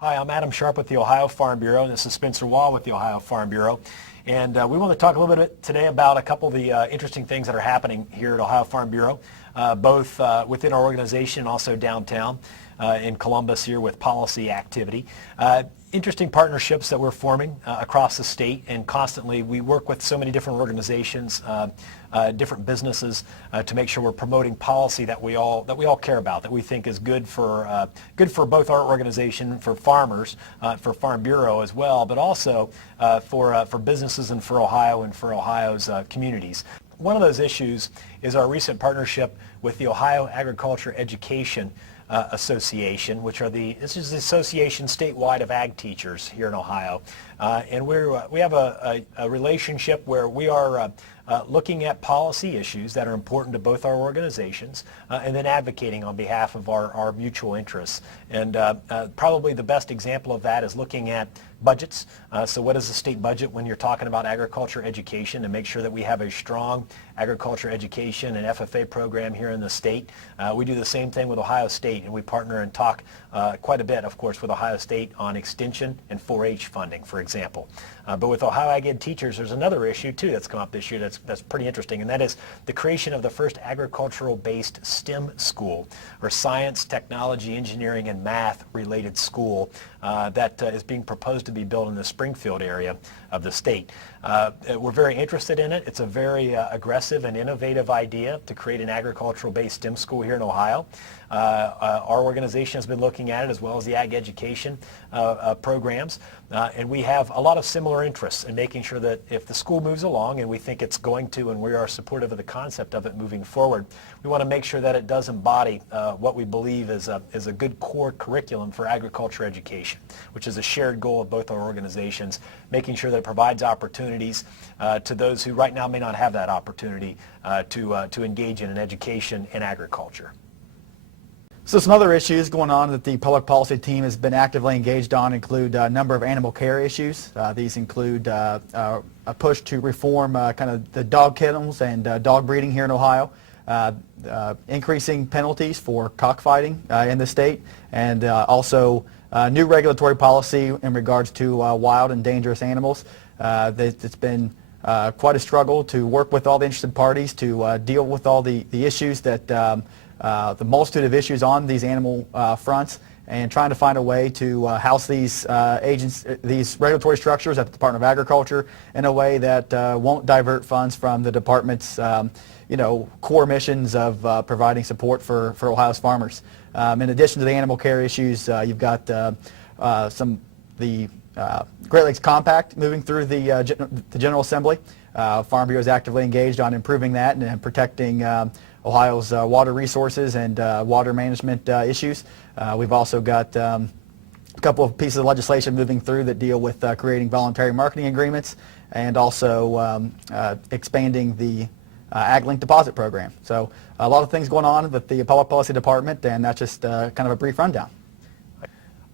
Hi, I'm Adam Sharp with the Ohio Farm Bureau, and this is Spencer Wall with the Ohio Farm Bureau. And we want to talk a little bit today about a couple of the interesting things that are happening here at Ohio Farm Bureau, both within our organization and also downtown in Columbus here with policy activity. Interesting partnerships that we're forming across the state, and constantly we work with so many different organizations, different businesses to make sure we're promoting policy that we all care about, that we think is good for both our organization, for farmers, for Farm Bureau as well, but also for businesses and for Ohio and for Ohio's communities. One of those issues is our recent partnership with the Ohio Agriculture Education Association, this is the association statewide of ag teachers here in Ohio, and we have a relationship where we are looking at policy issues that are important to both our organizations and then advocating on behalf of our mutual interests. And probably the best example of that is looking at budgets. So what is the state budget when you're talking about agriculture education, and make sure that we have a strong agriculture education and FFA program here in the state. We do the same thing with Ohio State, and we partner and talk quite a bit, of course, with Ohio State on extension and 4-H funding, for example. But with Ohio Ag Ed Teachers, there's another issue too that's come up this year that's pretty interesting, and that is the creation of the first agricultural-based STEM school, or science, technology, engineering, and math-related school that is being proposed to be built in the Springfield area of the state. We're very interested in it. It's a very aggressive and innovative idea to create an agricultural-based STEM school here in Ohio. Our organization has been looking at it, as well as the ag education programs, and we have a lot of similar interests in making sure that if the school moves along, and we think it's going to, and we are supportive of the concept of it moving forward, we want to make sure that it does embody what we believe is a good core curriculum for agriculture education, which is a shared goal of both our organizations, making sure that it provides opportunities to those who right now may not have that opportunity to engage in an education in agriculture. So some other issues going on that the public policy team has been actively engaged on include a number of animal care issues. These include a push to reform kind of the dog kennels and dog breeding here in Ohio, increasing penalties for cockfighting in the state, and also new regulatory policy in regards to wild and dangerous animals. It's been quite a struggle to work with all the interested parties to deal with all the issues that the multitude of issues on these animal fronts, and trying to find a way to house these these regulatory structures at the Department of Agriculture in a way that won't divert funds from the department's core missions of providing support for Ohio's farmers. In addition to the animal care issues, you've got the Great Lakes Compact moving through the General Assembly. Farm Bureau is actively engaged on improving that and protecting Ohio's water resources and water management issues. We've also got a couple of pieces of legislation moving through that deal with creating voluntary marketing agreements, and also expanding the ag-linked deposit program. So a lot of things going on with the public policy department, and that's just kind of a brief rundown.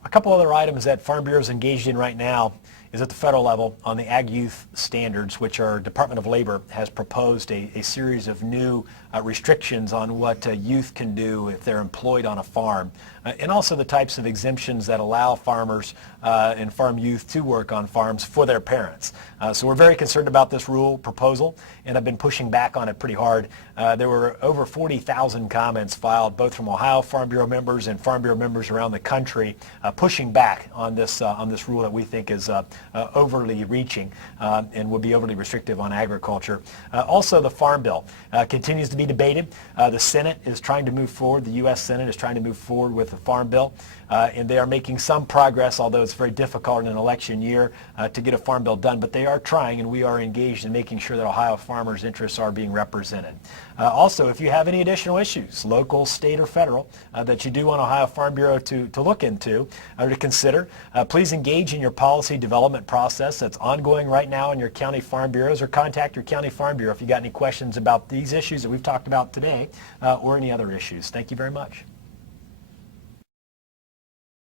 A couple other items that Farm Bureau is engaged in right now is at the federal level on the Ag Youth Standards, which our Department of Labor has proposed a series of new restrictions on what youth can do if they're employed on a farm, and also the types of exemptions that allow farmers and farm youth to work on farms for their parents. So we're very concerned about this rule proposal, and I've been pushing back on it pretty hard. There were over 40,000 comments filed, both from Ohio Farm Bureau members and Farm Bureau members around the country, pushing back on this rule that we think is overly reaching and would be overly restrictive on agriculture. Also, the Farm Bill continues to be debated. The Senate is trying to move forward. The U.S. Senate is trying to move forward with the Farm Bill, and they are making some progress, although it's very difficult in an election year to get a Farm Bill done. But they are trying, and we are engaged in making sure that Ohio farmers' interests are being represented. Also, if you have any additional issues, local, state, or federal, that you do want Ohio Farm Bureau to look into or to consider, please engage in your policy development process that's ongoing right now in your county farm bureaus, or contact your county farm bureau if you got any questions about these issues that we've talked about today or any other issues. Thank you very much.